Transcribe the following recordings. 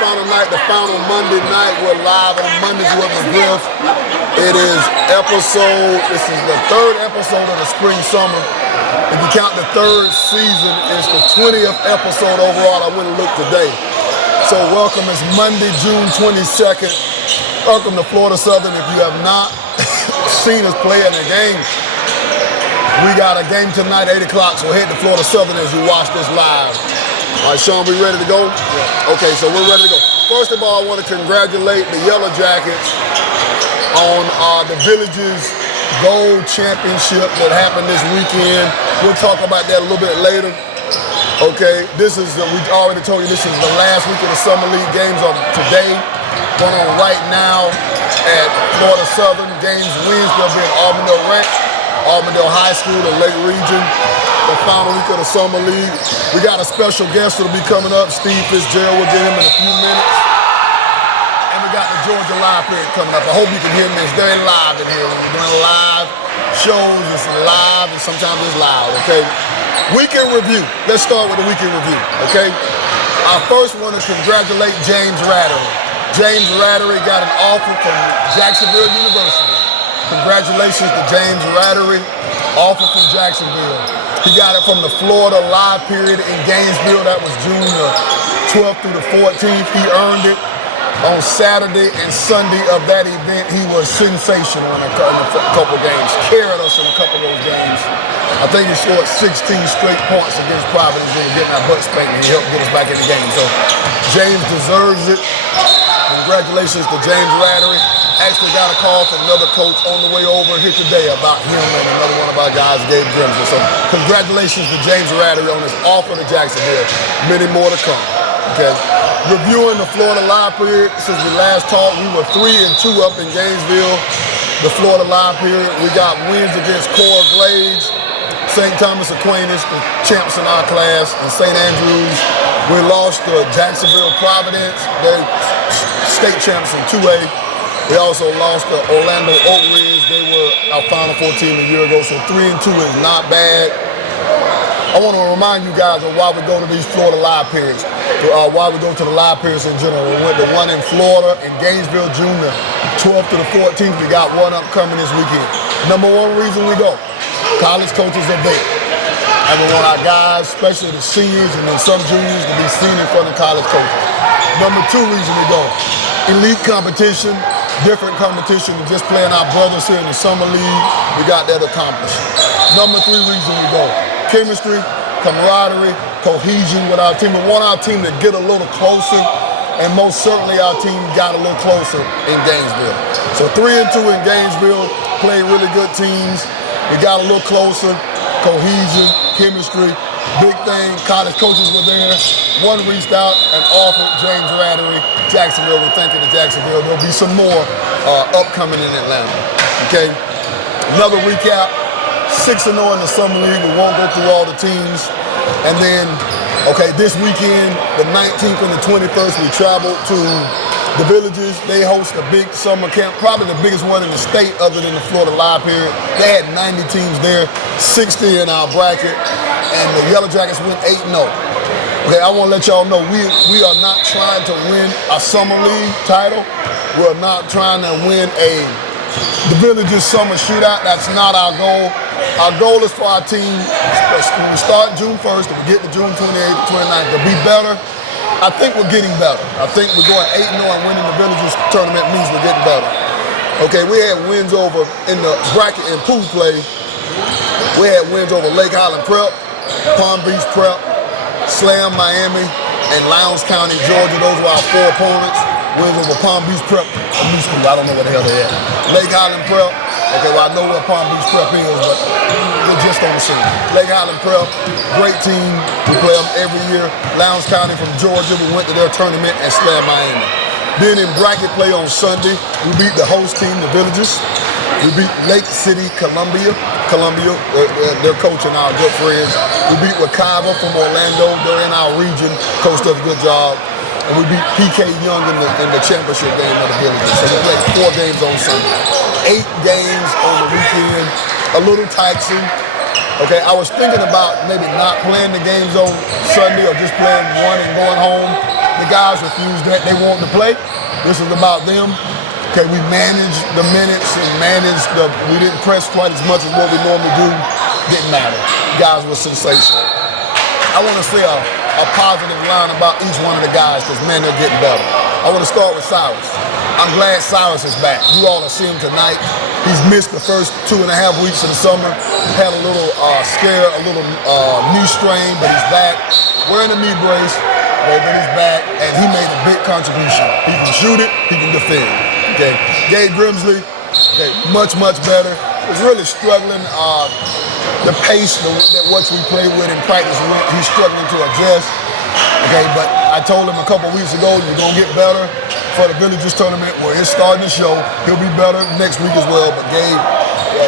final night, the final Monday night. We're live on Mondays with McGriff. It is this is the third episode of the spring summer. If you count the third season, it's the 20th episode overall. I wouldn't look today. So welcome, it's Monday, June 22nd. Welcome to Florida Southern. If you have not seen us play in a game, we got a game tonight, 8 o'clock, so head to Florida Southern as you watch this live. All right, Sean, we ready to go? Yeah. Okay, so we're ready to go. First of all, I want to congratulate the Yellow Jackets on the Village's Gold Championship that happened this weekend. We'll talk about that a little bit later. Okay, we already told you this is the last week of the Summer League games on today. Going on right now at Florida Southern. Games Wednesday will be in Auburndale High School, the Lake Region, the final week of the Summer League. We got a special guest that'll be coming up, Steve Fitzgerald. We'll get him in a few minutes. And we got the Georgia Live period coming up. I hope you can hear me. It's very live in here. When we're doing live shows, it's live and sometimes it's loud, okay? Weekend review. Let's start with the weekend review, okay? I first want to congratulate James Rattery. James Rattery got an offer from Jacksonville University. Congratulations to James Rattery, offer from Jacksonville. He got it from the Florida Live period in Gainesville. That was June the 12th through the 14th. He earned it. On Saturday and Sunday of that event, he was sensational in a couple games. Carried us in a couple of those games. I think he scored 16 straight points against Providence, getting our butt spanked, and he helped get us back in the game. So James deserves it. Congratulations to James Rattery. Actually got a call from another coach on the way over here today about him and another one of our guys, Gabe Grimsley. So congratulations to James Rattery on his offer to Jacksonville. Many more to come. Okay. Reviewing the Florida Live period, since we last talked, we were 3-2 up in Gainesville. The Florida Live period, we got wins against Cora Glades, St. Thomas Aquinas, the champs in our class, and St. Andrews. We lost to Jacksonville Providence, they're state champs in 2A. We also lost to Orlando Oak Ridge. They were our Final Four team a year ago, so 3-2 is not bad. I want to remind you guys of why we go to these Florida Live periods, why we go to the live periods in general. We went to one in Florida, in Gainesville, June the 12th to the 14th. We got one upcoming this weekend. Number one reason we go, college coaches are there. And we want our guys, especially the seniors and then some juniors, to be seen in front of college coaches. Number two reason we go, elite competition, different competition than just playing our brothers here in the Summer League. We got that accomplished. Number three reason we go, chemistry, camaraderie, cohesion with our team. We want our team to get a little closer, and most certainly our team got a little closer in Gainesville. So 3-2 in Gainesville, played really good teams. We got a little closer, cohesion, chemistry, big thing. College coaches were there. One reached out and offered James Rattery. Jacksonville, we're thinking of Jacksonville. There'll be some more upcoming in Atlanta. Okay, another recap. 6-0 in the Summer League. We won't go through all the teams. And then, okay, this weekend, the 19th and the 21st, we traveled to the Villages. They host a big summer camp, probably the biggest one in the state other than the Florida Live period. They had 90 teams there, 60 in our bracket, and the Yellow Jackets went 8-0. Okay, I want to let y'all know we are not trying to win a Summer League title. We're not trying to win the Villages Summer Shootout. That's not our goal. Our goal is for our team, when we start June 1st and we get to June 28th, 29th, to be better. I think we're getting better. I think we're going 8-0 and winning the Villages tournament means we're getting better. Okay, we had wins over in the bracket and pool play. We had wins over Lake Highland Prep, Palm Beach Prep, Slam Miami, and Lowndes County, Georgia. Those were our four opponents. Wins over Palm Beach Prep, I don't know what the hell they had. Lake Highland Prep. Okay, well, I know what Palm Beach Prep is, but we're just on the scene. Lake Highland Prep, great team. We play them every year. Lowndes County from Georgia, we went to their tournament and slammed Miami. Then in bracket play on Sunday, we beat the host team, the Villages. We beat Lake City, Columbia, their coach and our good friends. We beat Wekiva from Orlando. They're in our region. Coach does a good job. And we beat PK Young in the championship game of the Villages. So we played 4 games on Sunday. 8 games on the weekend, a little taxing. Okay, I was thinking about maybe not playing the games on Sunday or just playing one and going home. The guys refuse that. They want to play. This is about them. Okay, we managed the minutes and we didn't press quite as much as what we normally do. Didn't matter. Guys were sensational. I want to say a positive line about each one of the guys because, man, they're getting better. I want to start with Cyrus. I'm glad Cyrus is back. You all will see him tonight. He's missed the first 2.5 weeks of the summer. Had a little scare, a little knee strain, but he's back. Wearing a knee brace, but he's back, and he made a big contribution. He can shoot it, he can defend. Okay, Gabe Grimsley, okay, much better. Was really struggling. The pace that what we play with in practice, he's struggling to adjust. Okay, but I told him a couple weeks ago, you're gonna get better for the Villages tournament where it's starting to show. He'll be better next week as well. But Gabe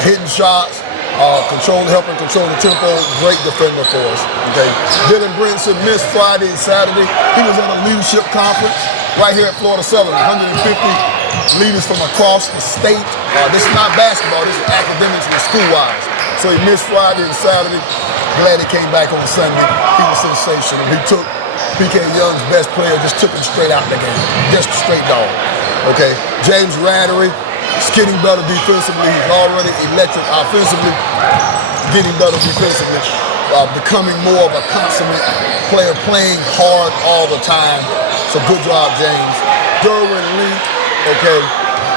hitting shots, helping control the tempo, great defender for us. Okay, Dylan Brinson missed Friday and Saturday. He was at a leadership conference right here at Florida Southern. 150 leaders from across the state. This is not basketball. This is academics and school-wise. So he missed Friday and Saturday. Glad he came back on Sunday. He was sensational. He took PK Young's best player, just took him straight out the game. Just a straight dog. Okay. James Rattery is getting better defensively. He's already electric offensively. Getting better defensively. Becoming more of a consummate player, playing hard all the time. So good job, James. Derwin Lee, okay.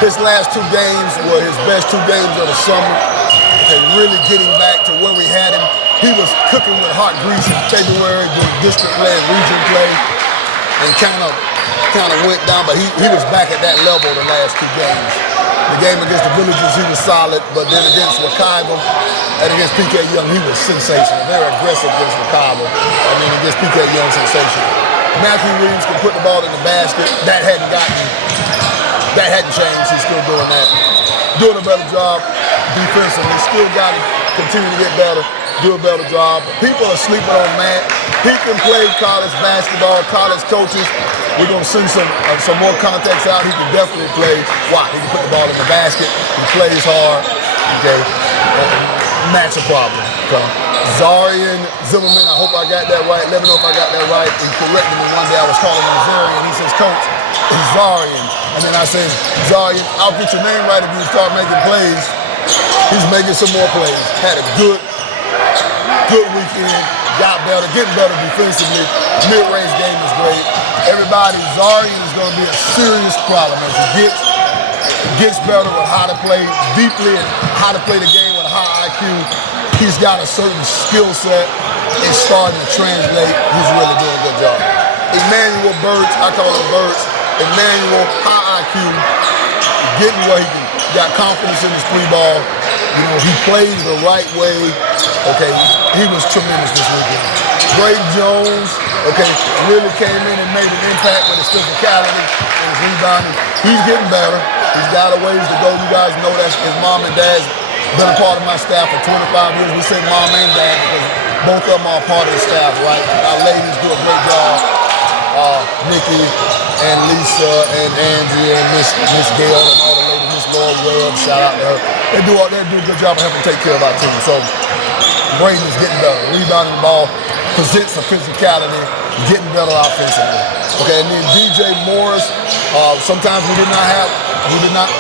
His last 2 games were his best 2 games of the summer. Okay, really getting back to where we had him. He was cooking with hot grease in February, doing district play, region play, and kind of went down, but he was back at that level the last 2 games. The game against the Villages, he was solid, but then against Wekiva and against PK Young, he was sensational. Very aggressive against Wekiva, and then against PK Young, sensational. Matthew Williams can put the ball in the basket. That hadn't changed. He's still doing that. Doing a better job defensively. Still got to continue to get better. Do a better job. People are sleeping on Matt. He can play college basketball, college coaches. We're going to send some more contacts out. He can definitely play. Why? He can put the ball in the basket. He plays hard. Okay. Matt's a problem. Okay. Zarian Zimmerman, I hope I got that right. Let me know if I got that right. He corrected me one day. I was calling him Zarian. He says, Coach, it's Zarian. And then I said, Zarian, I'll get your name right if you start making plays. He's making some more plays. Had a good weekend. Got better, getting better defensively. Mid-range game is great. Everybody, Zarian is going to be a serious problem as he gets better with how to play deeply and how to play the game with a high IQ. He's got a certain skill set. It's starting to translate. He's really doing a good job. Emmanuel Burks, I call him Burks. Emmanuel, high IQ, getting where he got confidence in his 3-ball. You know, he plays the right way. Okay, he was tremendous this weekend. Drake Jones, okay, really came in and made an impact with his physicality and his rebounding. He's getting better. He's got a ways to go. You guys know that his mom and dad's been a part of my staff for 25 years. We say mom and dad because both of them are part of the staff, right? Our ladies do a great job. Nikki and Lisa and Angie and Miss Gail and all the ladies, Miss Laura Webb, shout out to her. They do a good job of helping take care of our team. So Braden is getting better. Rebounding the ball, presents a physicality, getting better offensively. Okay, and then DJ Morris, sometimes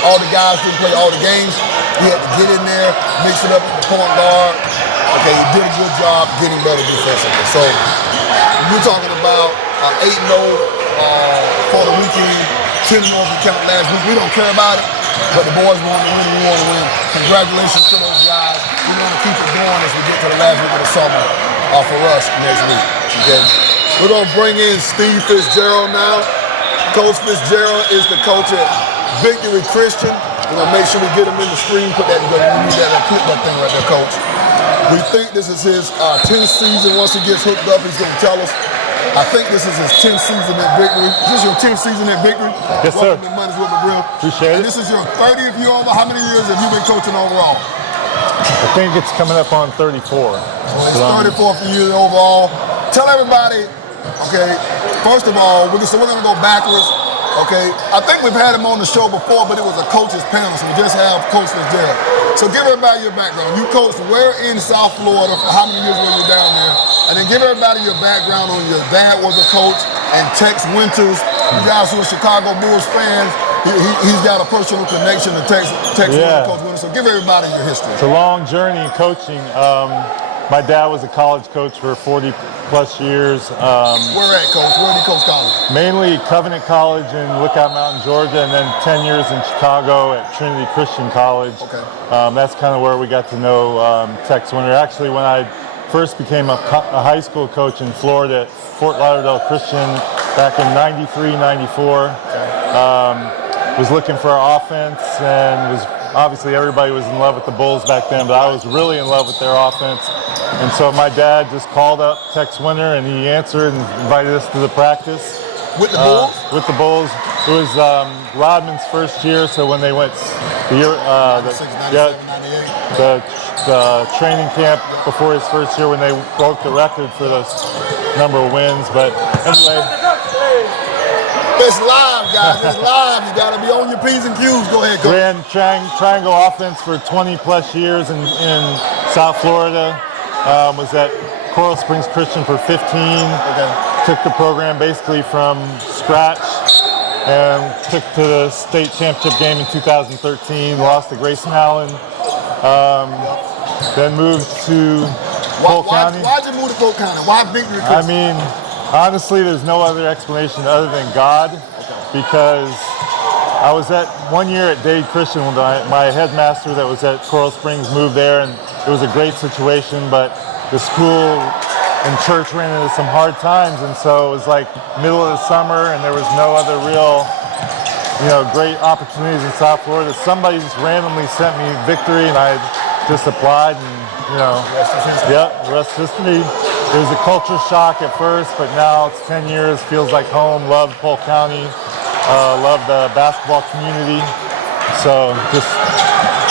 all the guys didn't play all the games. He had to get in there, mix it up with the point guard. Okay, he did a good job getting better defensively. So we're talking about 8-0 for the weekend, 10-0 if you count last week. We don't care about it, but the boys want to win, we want to win. Congratulations to those guys. We want to keep it going as we get to the last week of the summer for us next week. Okay. We're going to bring in Steve Fitzgerald now. Coach Fitzgerald is the coach at Victory Christian. We're going to make sure we get him in the screen, put that together. We need that thing right there, Coach. We think this is his 10th season. Once he gets hooked up, he's going to tell us. I think this is his 10th season at Victory. Is this your 10th season at Victory? Yes, sir. Welcome to Mondays with McGriff. Appreciate it. And this is your 30th year over. How many years have you been coaching overall? I think it's coming up on 34. So it's 34th year overall. Tell everybody, okay, first of all, we're going to go backwards. Okay, I think we've had him on the show before, but it was a coach's panel, so we just have Coach Fitzgerald. So give everybody your background. You coached where in South Florida? For how many years were you down there? And then give everybody your background on your dad was a coach, and Tex Winters. You guys who are Chicago Bulls fans, he's got a personal connection to Tex Winters, Coach Winters. So give everybody your history. It's a long journey in coaching. My dad was a college coach for 40 plus years. Where at, Coach? Where did he coach college? Mainly Covenant College in Lookout Mountain, Georgia, and then 10 years in Chicago at Trinity Christian College. Okay. That's kind of where we got to know Tex Winter. Actually, when I first became a high school coach in Florida at Fort Lauderdale Christian back in 93, 94, was looking for our offense, and was obviously everybody was in love with the Bulls back then, but I was really in love with their offense. And so my dad just called up Tex Winter, and he answered and invited us to the practice. With the Bulls? With the Bulls. It was Rodman's first year, so when they went the year, the training camp before his first year when they broke the record for the number of wins. But anyway. It's live, guys. It's live. You got to be on your P's and Q's. Go ahead, Coach. Ran triangle offense for 20 plus years in South Florida. Was at Coral Springs Christian for 15. Okay. Took the program basically from scratch and took to the state championship game in 2013. Lost to Grayson Allen. Then moved to Polk County. Why'd you move to Polk County? Why Victory Christian? I mean, honestly, there's no other explanation other than God, because I was at 1 year at Dade Christian when my headmaster that was at Coral Springs moved there, and it was a great situation, but the school and church ran into some hard times, and so it was like middle of the summer, and there was no other real, great opportunities in South Florida. Somebody just randomly sent me Victory, and I just applied, and the rest is history. It was a culture shock at first, but now it's 10 years, feels like home. Love Polk County, love the basketball community. So just.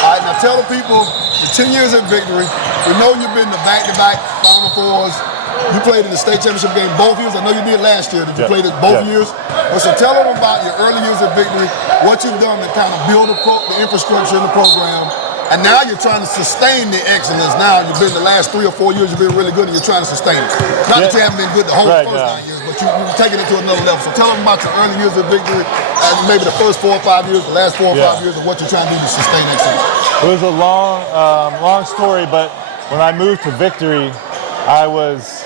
All right, now tell the people, the 10 years at Victory, we know you've been to back-to-back Final Fours. You played in the state championship game both years. I know you did last year. Did you play it both years? So tell them about your early years at Victory, what you've done to kind of build the infrastructure in the program. And now you're trying to sustain the excellence. Now you've been the last 3 or 4 years, you've been really good, and you're trying to sustain it. Not that you haven't been good the whole first 9 years, but you're taking it to another level. So tell them about your early years at Victory, and maybe the first 4 or 5 years, the last 4 or 5 years, and what you're trying to do to sustain excellence. It was a long story, but when I moved to Victory, I was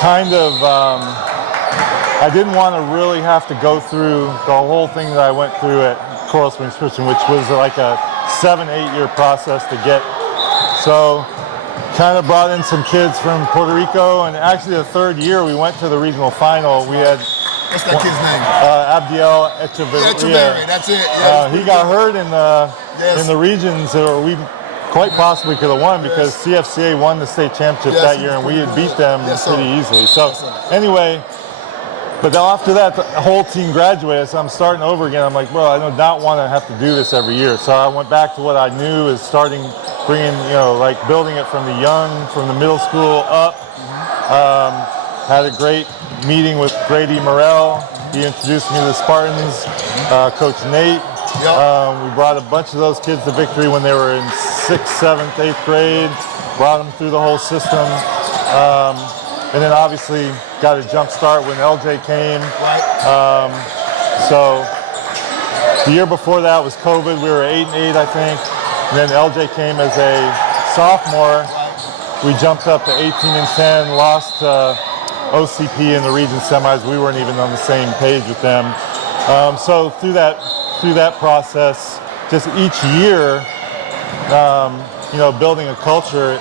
kind of, I didn't want to really have to go through the whole thing that I went through at Coral Springs Christian, which was like a 7-8 year process to get. So kind of brought in some kids from Puerto Rico, and actually the third year we went to the regional final. We had what's that kid's name? Abdiel Echeverria. That's it. Yeah, he got hurt in the regions, or we quite possibly could have won, because CFCA won the state championship that year, and we had beat them pretty easily. So anyway. But then after that, the whole team graduated, so I'm starting over again. I'm like, bro, I do not want to have to do this every year. So I went back to what I knew is bringing, like building it from the middle school up. Had a great meeting with Grady Morrell. He introduced me to the Spartans, Coach Nate. We brought a bunch of those kids to Victory when they were in 6th, 7th, 8th grade, brought them through the whole system. And then obviously got a jump start when LJ came. So the year before that was COVID. We were 8-8, I think. And then LJ came as a sophomore. We jumped up to 18-10, lost OCP in the region semis. We weren't even on the same page with them. So through that process, just each year, building a culture.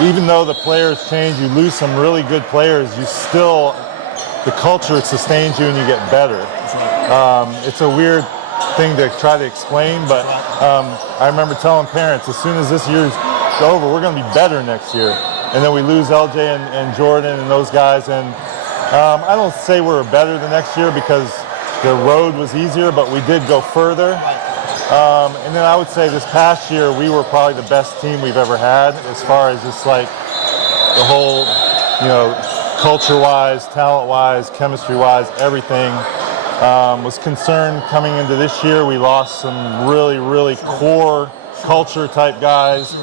Even though the players change, you lose some really good players, the culture sustains you and you get better. It's a weird thing to try to explain, but I remember telling parents, as soon as this year's over, we're going to be better next year. And then we lose LJ and Jordan and those guys, and I don't say we were better the next year because the road was easier, but we did go further. And then I would say this past year, we were probably the best team we've ever had as far as just like the whole, culture-wise, talent-wise, chemistry-wise, everything. Was concerned coming into this year. We lost some really, really core culture-type guys,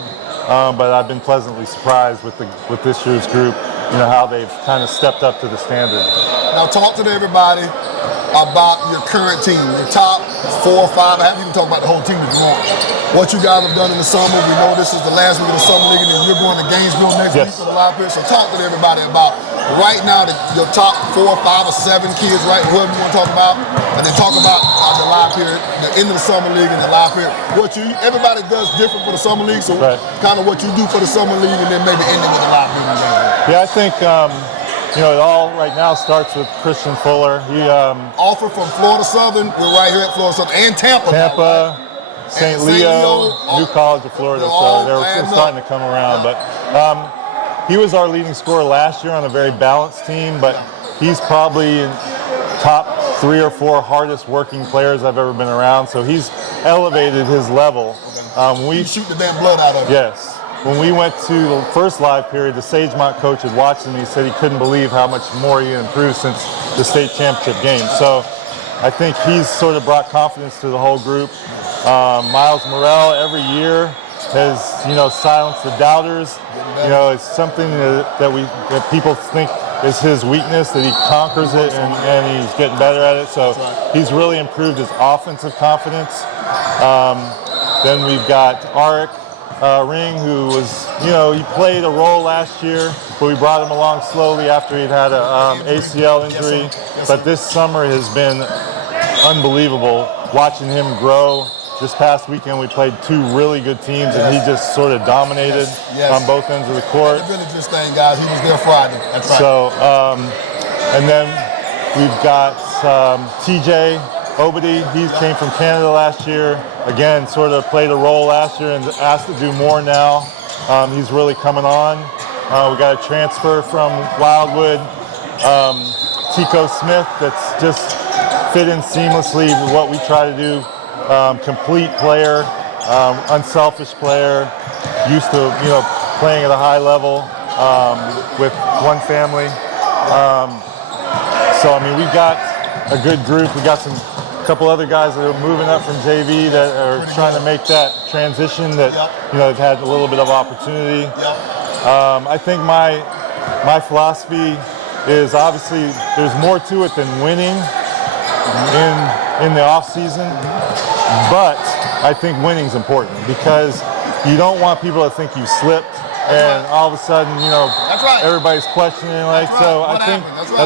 but I've been pleasantly surprised with this year's group. how they've kind of stepped up to the standard. Now talk to everybody about your current team, your top 4 or 5. I haven't even talked about the whole team if you want. What you guys have done in the summer. We know this is the last week of the summer league, and then you're going to Gainesville next week for the live pitch. So talk to everybody about right now your top 4 or 5 or 7 kids, right? Whoever you want to talk about, and then talk about the live period, the end of the summer league and the live period. Everybody does different for the summer league, so kind of what you do for the summer league, and then maybe ending with the live period. Yeah, I think. It all right now starts with Christian Fuller. He offer from Florida Southern. We're right here at Florida Southern and Tampa. Tampa, St. Leo, New College of Florida. So they're starting to come around. But he was our leading scorer last year on a very balanced team. But he's probably in top 3 or 4 hardest working players I've ever been around. So he's elevated his level. We shoot the damn blood out of him. Yes. When we went to the first live period, the Sagemont coach had watched him. He said he couldn't believe how much more he had improved since the state championship game. So I think he's sort of brought confidence to the whole group. Miles Morrell every year has, silenced the doubters. It's something that people think is his weakness, that he conquers it and he's getting better at it. So he's really improved his offensive confidence. Then we've got Arik Ring, who was, he played a role last year, but we brought him along slowly after he'd had a ACL injury. But this summer has been unbelievable watching him grow. This past weekend we played 2 really good teams, and he just sort of dominated on both ends of the court. The villages thing, guys, he was there Friday. That's right. So, and then we've got TJ Obedy. He came from Canada last year. Again, sort of played a role last year and asked to do more now. He's really coming on. We got a transfer from Wildwood, Tico Smith, that's just fit in seamlessly with what we try to do. Complete player, unselfish player, used to playing at a high level with one family. So we've got a good group. We got a couple other guys that are moving up from JV that are trying to make that transition that have had a little bit of opportunity. I think my philosophy is obviously there's more to it than winning in the off season, but I think winning's important because you don't want people to think you slipped and all of a sudden everybody's questioning I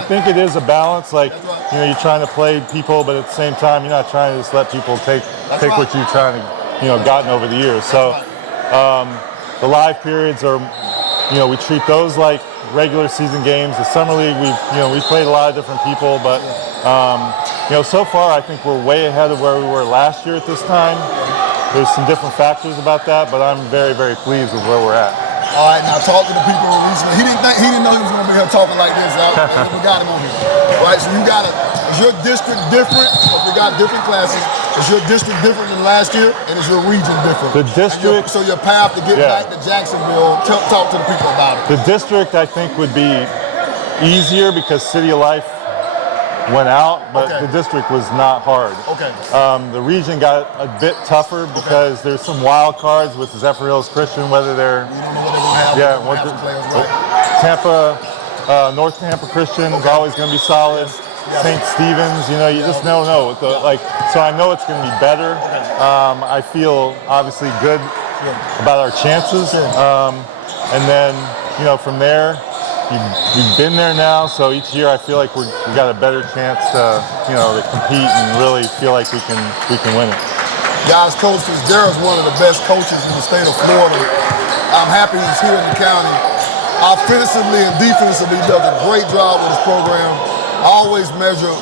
think it is a balance. You're trying to play people, but at the same time you're not trying to just let people take what you're trying to gotten over the years. So the live periods are we treat those like regular season games. The summer league we've played a lot of different people, but so far I think we're way ahead of where we were last year at this time. There's some different factors about that, but I'm very, very pleased with where we're at. All right, now talk to the people recently. He didn't know he was going to be here talking like this. We got him on here. Right, so is your district different? If we got different classes, is your district different than last year? And is your region different? The district. So your path to get back to Jacksonville, talk to the people about it. The district, I think, would be easier because City of Life went out, but the district was not hard. The region got a bit tougher because there's some wild cards with Zephyr Hills Christian, whether they're Tampa, North Tampa Christian is always going to be solid. St. Stephen's, you just don't know. So I know it's going to be better. I feel obviously good about our chances, and then from there. We've been there now, so each year I feel like we've got a better chance to compete and really feel like we can win it. Guys, Coach Fitzgerald's one of the best coaches in the state of Florida. I'm happy he's here in the county. Offensively and defensively, he does a great job with his program. I always measure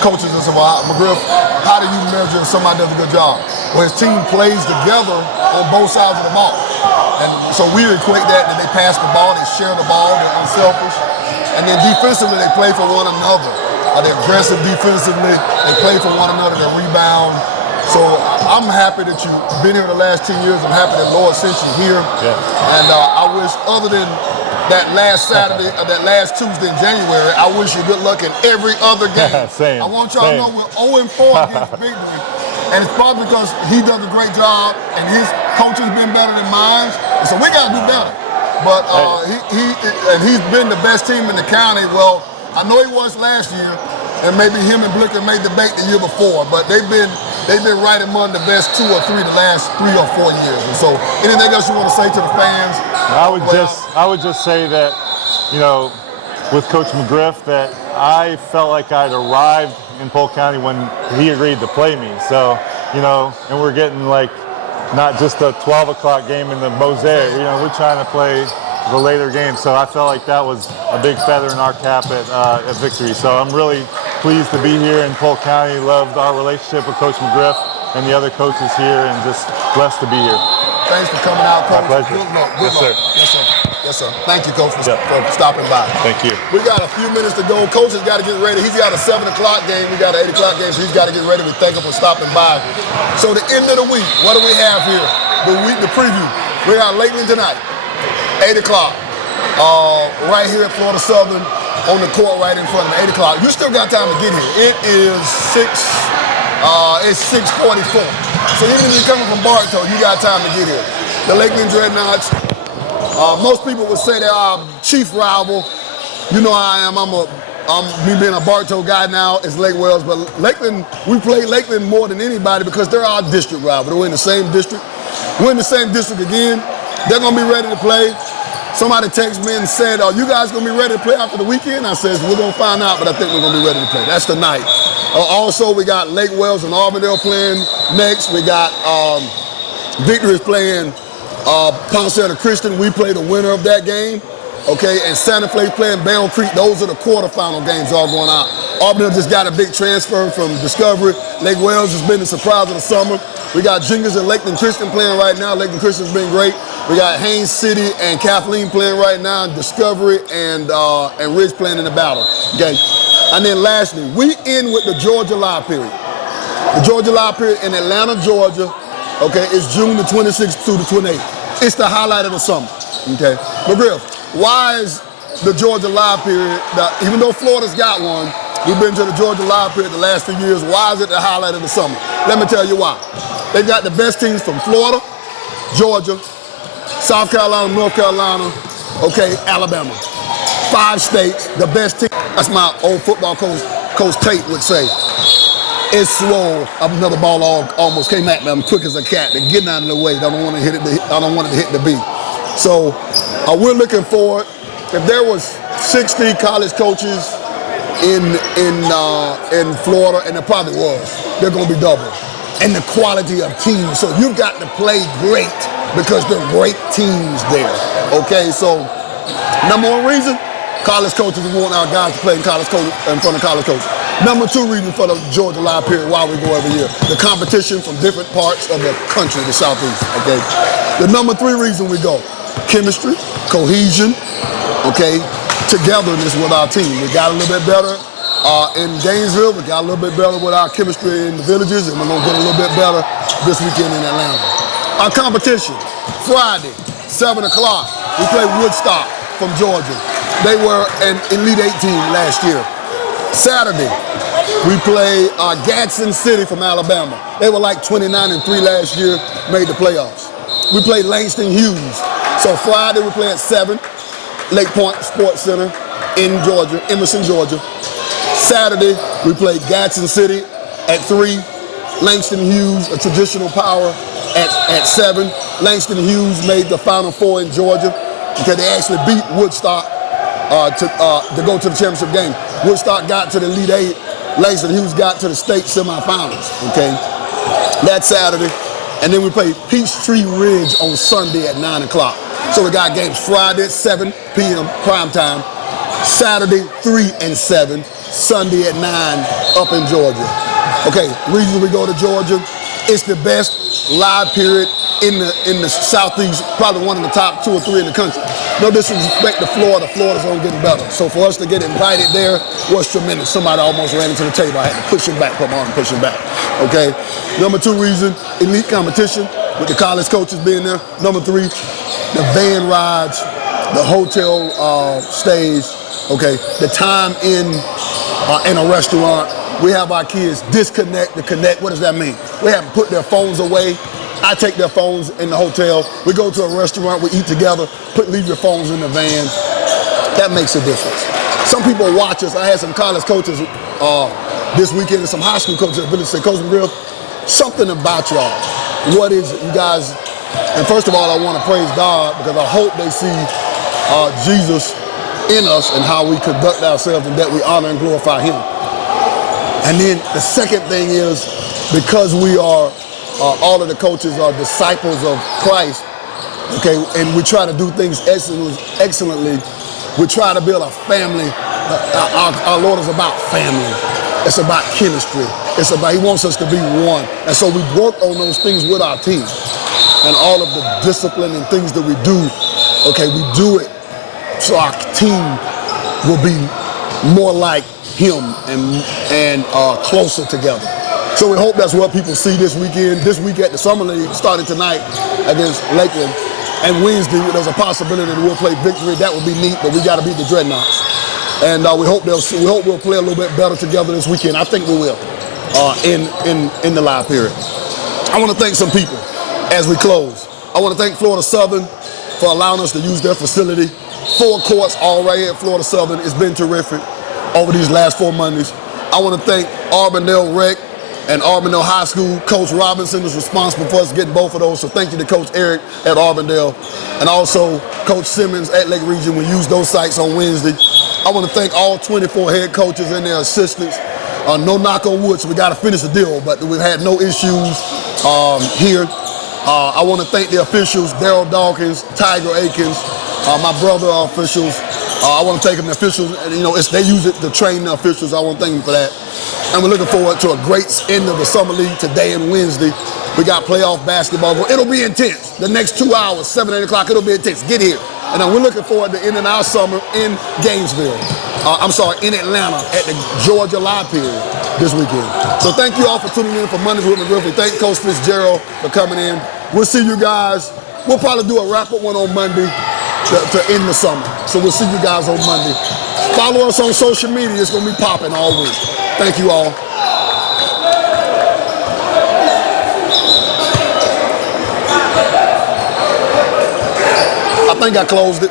coaches and say, well, McGriff, how do you measure if somebody does a good job? Well, his team plays together on both sides of the ball. And so we equate that they pass the ball, they share the ball, they're unselfish. And then defensively, they play for one another. They're aggressive defensively, they play for one another, they rebound. So I'm happy that you've been here the last 10 years. I'm happy that Lord sent you here. And I wish, other than that last Saturday or that last Tuesday in January, I wish you good luck in every other game. Same. I want y'all to know we're 0-4 against Big League. And it's probably because he does a great job and his coaching's been better than mine. And so we got to do better. But he's been the best team in the county. Well, I know he was last year, and maybe him and Blicker made the debate the year before. But they've been right among the best 2 or 3 the last 3 or 4 years. And so, anything else you want to say to the fans? I would just say that, with Coach McGriff, that I felt like I'd arrived in Polk County when he agreed to play me. So, and we're getting not just a 12 o'clock game in the Mosaic. We're trying to play the later game. So I felt like that was a big feather in our cap at Victory. So I'm really pleased to be here in Polk County. Loved our relationship with Coach McGriff and the other coaches here, and just blessed to be here. Thanks for coming out, Coach. My pleasure. Good luck. Yes, sir. Yes, sir. Yes, sir. Thank you, Coach, for stopping by. Thank you. We got a few minutes to go. Coach has got to get ready. He's got a 7 o'clock game. We got an 8 o'clock game, so he's got to get ready. We thank him for stopping by. So the end of the week, what do we have here? The preview. We got Lakeland tonight, 8 o'clock. Right here at Florida Southern on the court right in front of me, 8 o'clock. You still got time to get here. It is 6:44. So even if you're coming from Bartow, you got time to get here. The Lakeland Dreadnoughts, most people would say they're our chief rival. You know how I am. Me being a Bartow guy now, it's Lake Wells, but Lakeland, we play Lakeland more than anybody because they're our district rival. We're in the same district. We're in the same district again. They're gonna be ready to play. Somebody texted me and said, "Are you guys gonna be ready to play after the weekend?" I said, "We're gonna find out, but I think we're gonna be ready to play." That's tonight. Also, we got Lake Wells and Auburndale playing next. We got Victory is playing Ponce Center Christian. We play the winner of that game. Okay, and Santa Fe playing Bell Creek. Those are the quarterfinal games all going out. Auburndale just got a big transfer from Discovery. Lake Wells has been the surprise of the summer. We got Jingers and Lakeland Christian playing right now. Lakeland Christian's been great. We got Haines City and Kathleen playing right now. Discovery and Ridge playing in the battle. Okay, and then lastly, we end with the Georgia Live period. The Georgia Live period in Atlanta, Georgia. Okay, it's June the 26th to the 28th. It's the highlight of the summer. Okay, McGriff, why is the Georgia Live period, even though Florida's got one, we've been to the Georgia Live period the last few years, why is it the highlight of the summer? Let me tell you why. They've got the best teams from Florida, Georgia, South Carolina, North Carolina, okay, Alabama. 5 states, the best team. That's my old football coach, Coach Tate would say. It's slow. Another ball almost came at me. I'm quick as a cat. They're getting out of the way. I don't want it to hit the beat. So we're looking forward. If there was 60 college coaches in Florida, and there probably was, they're going to be double. And the quality of teams. So you've got to play great because they're great teams there. Okay, so number 1 reason, college coaches want our guys to play in front of college coaches. Number 2 reason for the Georgia Live period, why we go every year, the competition from different parts of the country, the Southeast, okay? The number 3 reason we go, chemistry, cohesion, okay, togetherness with our team. We got a little bit better in Gainesville, we got a little bit better with our chemistry in the villages, and we're gonna get a little bit better this weekend in Atlanta. Our competition, Friday, 7 o'clock, we play Woodstock from Georgia. They were an Elite 8 team last year. Saturday, we play Gadsden City from Alabama. They were like 29-3 last year, made the playoffs. We play Langston Hughes. So Friday, we play at 7, Lake Point Sports Center in Georgia, Emerson, Georgia. Saturday, we play Gadsden City at 3, Langston Hughes, a traditional power, at 7. Langston Hughes made the Final Four in Georgia because they actually beat Woodstock to go to the championship game. Woodstock got to the Elite 8. Langston Hughes got to the state semifinals, okay? That's Saturday. And then we play Peachtree Ridge on Sunday at 9 o'clock. So we got games Friday at 7 p.m. prime time, Saturday 3 and 7, Sunday at 9 up in Georgia. Okay, reason we go to Georgia, it's the best live period in the Southeast, probably one of the top 2 or 3 in the country. No disrespect to Florida, Florida's only getting better. So for us to get invited there was tremendous. Somebody almost ran into the table. I had to push him back, put my arm and push him back, okay? Number 2 reason, elite competition with the college coaches being there. Number 3, the van rides, the hotel stays, okay? The time in a restaurant. We have our kids disconnect to connect. What does that mean? We have to put their phones away I take their phones in the hotel. We go to a restaurant, we eat together, leave your phones in the van. That makes a difference. Some people watch us. I had some college coaches this weekend and some high school coaches at Village say, Coach McGriff, something about y'all. What is it, you guys? And first of all, I want to praise God because I hope they see Jesus in us and how we conduct ourselves and that we honor and glorify him. And then the second thing is because we are, all of the coaches are disciples of Christ, okay, and we try to do things excellently. We try to build a family. Our Lord is about family. It's about chemistry. It's about, he wants us to be one. And so we work on those things with our team. And all of the discipline and things that we do, okay, we do it so our team will be more like him and closer together. So we hope that's what people see this weekend. This week at the Summer League, starting tonight against Lakeland. And Wednesday, there's a possibility that we'll play Victory. That would be neat, but we got to beat the Dreadnoughts. And we hope we'll play a little bit better together this weekend. I think we will in the live period. I want to thank some people as we close. I want to thank Florida Southern for allowing us to use their facility. 4 courts all right here at Florida Southern. It's been terrific over these last 4 Mondays. I want to thank Auburndale Rec and Auburndale High School. Coach Robinson is responsible for us getting both of those, so thank you to Coach Eric at Auburndale. And also Coach Simmons at Lake Region. We used those sites on Wednesday. I want to thank all 24 head coaches and their assistants. No knock on wood, so we got to finish the deal, but we've had no issues here. I want to thank the officials, Daryl Dawkins, Tiger Akins, my brother officials. I want to thank them, the officials. And, you know, they use it to train the officials. I want to thank them for that. And we're looking forward to a great end of the Summer League today and Wednesday. We got playoff basketball. It'll be intense. The next 2 hours, 7, 8 o'clock, it'll be intense. Get here. And we're looking forward to ending our summer in Gainesville. In Atlanta at the Georgia Live period this weekend. So thank you all for tuning in for Mondays with McGriff. We thank Coach Fitzgerald for coming in. We'll see you guys. We'll probably do a wrap-up one on Monday to end the summer. So we'll see you guys on Monday. Follow us on social media. It's going to be popping all week. Thank you all. I think I closed it.